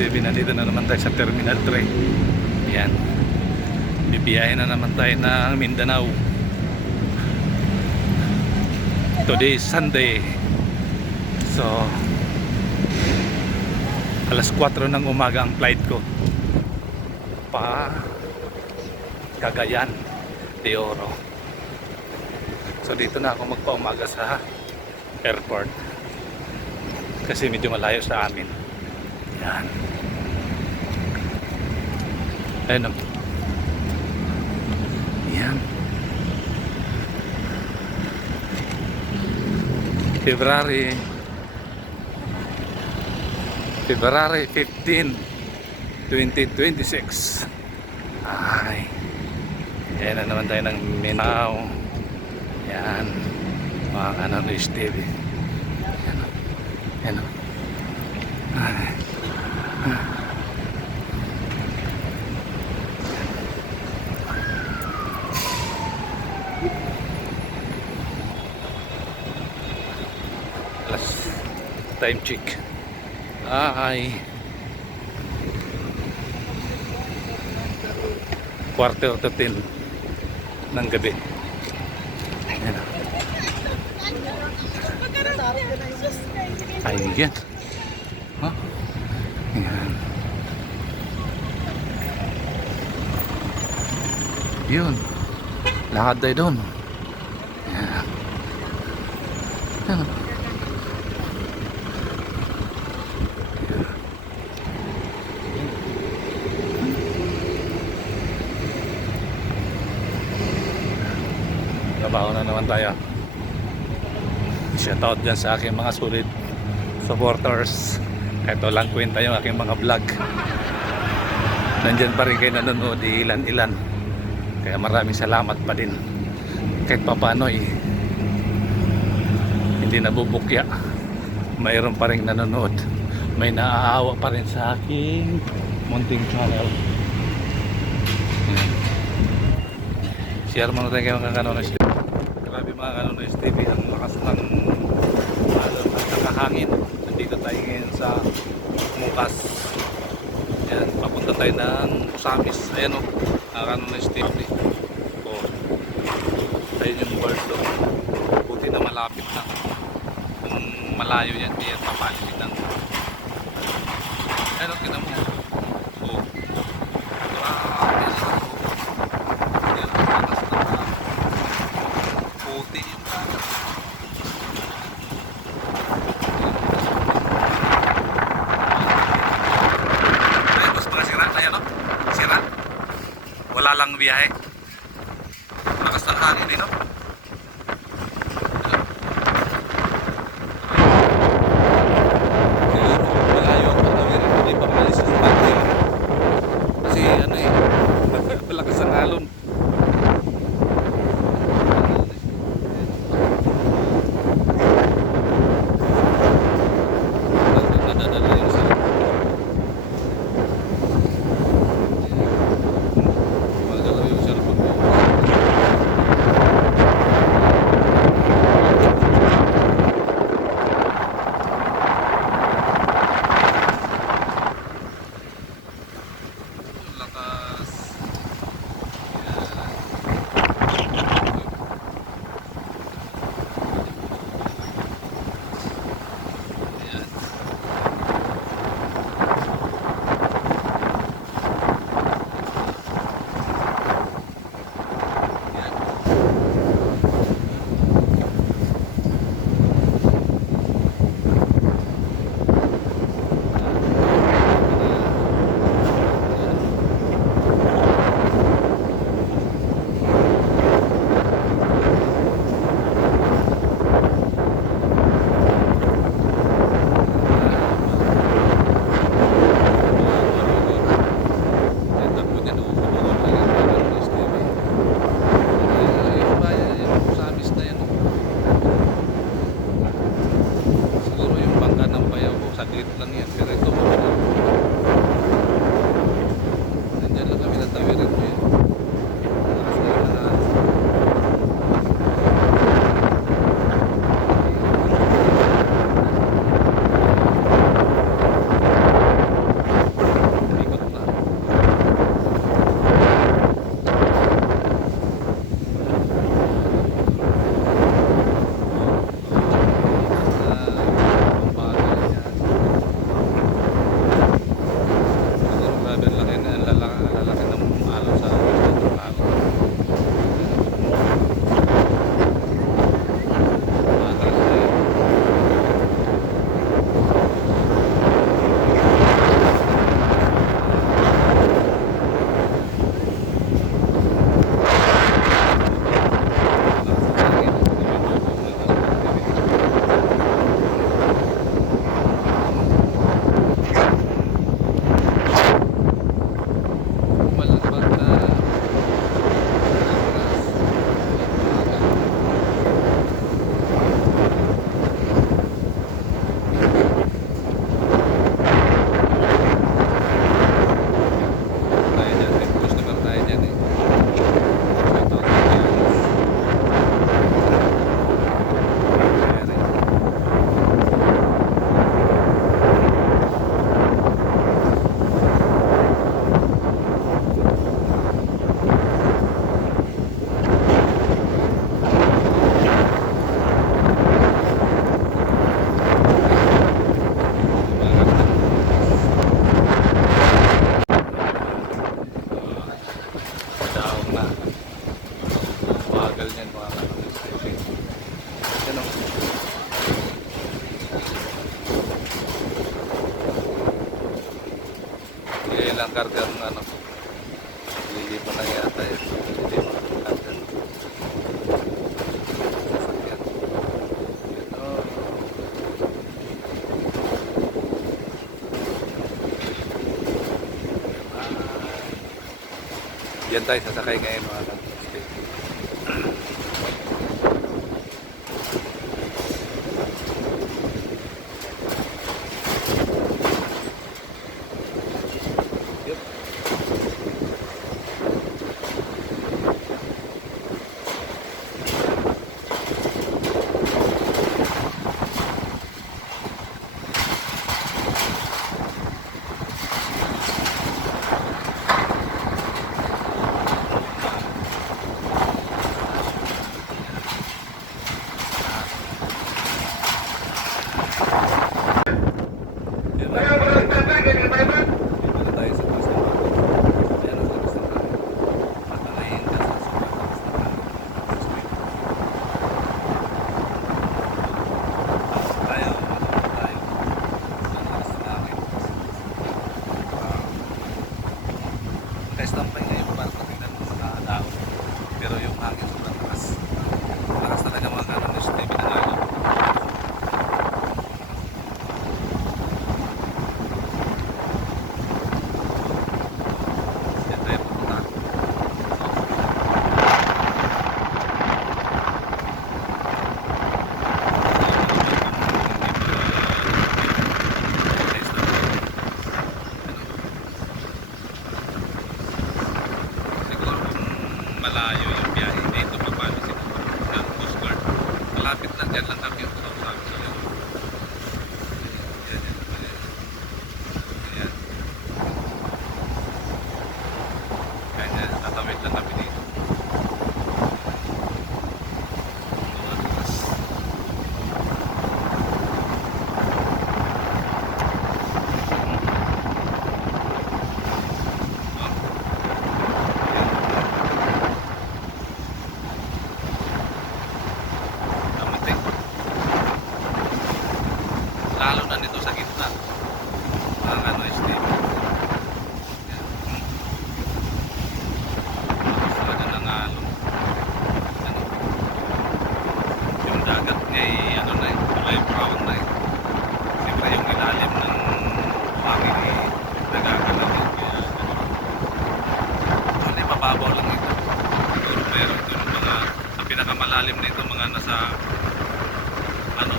TV, nandito na naman tayo sa Terminal 3. Yan. Bibiyahin na naman tayo ng Mindanao. Today is Sunday. So, alas 4 ng umaga ang flight ko. Pa Cagayan de Oro. So, dito na ako magpaumaga sa airport. Kasi medyo malayo sa amin. Yan. Ayun. Yan. February 15, 2026. Ay. Yan na naman tayo ng Mindanao. Yan. Mga Canonoys TV. Yan. Ay. Alas time check. Ay. Quarter to 10 ng gabi. Yan. Ay, yan. Huh? Yan. Yun. Lakad tayo doon. Yan. Yan. Trabaho na naman tayo. Shoutout dyan sa aking mga sulit supporters. Kahit walang kwenta yung aking mga vlog, nandyan pa rin kayo nanonood, ilan-ilan. Kaya maraming salamat pa din. Kahit papano hindi nabubukya, mayroon pa rin nanonood. May naaawa pa rin sa aking munting channel. Share muna tayo kayo mga Canonoys. Grabe mga Canonoys TV, ang lakas ng nakahangin. Nandito tayo ngayon sa Mukas. Yan, papunta tayo ng Samis. Ayan o, Canonoys TV. O, ayun yung bird doon. Buti na malapit na. Kung malayo yan, di yan papalitin ng ayun o, tinan mo. O, grabe. Puti yung kagat. Ayun, mas mga sira. Ayan o, sira. Wala lang biyahe. Lakas ng hangin no? Malayo ang pagkawin. Hindi pa maalis sa spot. Kasi malakas ang alon. karga ng ano. Lilipan na yata yun. Lilipan ng karga. Sasakyan. Ito. Yan tayo sasakay ngayon mga kapatid. Stampay na yung parang tingnan mo nakadao. Pero yung hangin sobrang lakas. Lakas talaga mga kanon ni Stevie na lalo. Yan tayo pupunta. Malayo yung biyahe dito papalo sila ng Coast Guard. Malapit lang, dyan lang kami yung sabi sa iyo. Yan, yan. Yan. Kanya, tatawid lang kami dito. Mga lukas. Lalo na nito sa gitna ang ano Steve. Yan. Talaga nangalong ano, yung dagat niya ay ano na kulay brown na siyempre yung ilalim ng hangin ay nagagalaw kaya hindi mababaw lang ito pero meron ito yung mga sa pinakamalalim na ito mga nasa ano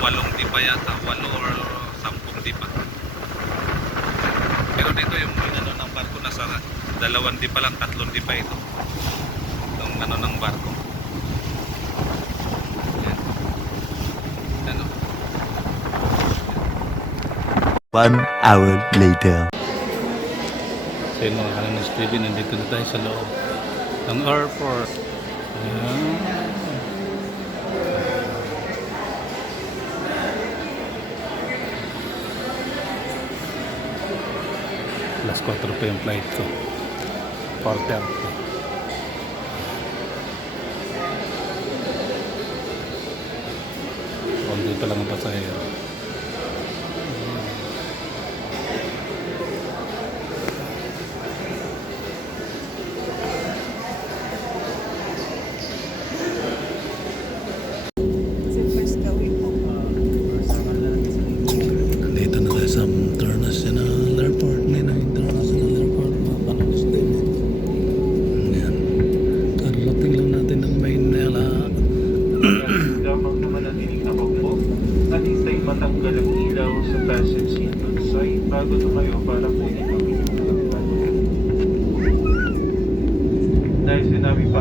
8 dipa yata, 8 or 10 dipa. Pero dito yung ano ng barko nasa 2 dipa lang, 3 dipa ito. Itong ano ng barko. Yan. Ano. 1 hour later. So yun mga kanan ng Stevie, nandito na tayo sa loob ng airport. Ayan. Alas 4 pa yung flight ko. 4:30. Konti pa lang ang pasahero. Nandito na tayo sa International Airport. International Airport. Mga kanonis din. Yan. Kararating lang natin ng Maynila. Lamang na manatiling nakaupo at hintay matanggal ang ilaw sa passage seat on side bago tumayo para kunin ang inyong kalakpan. Dahil sinabi pa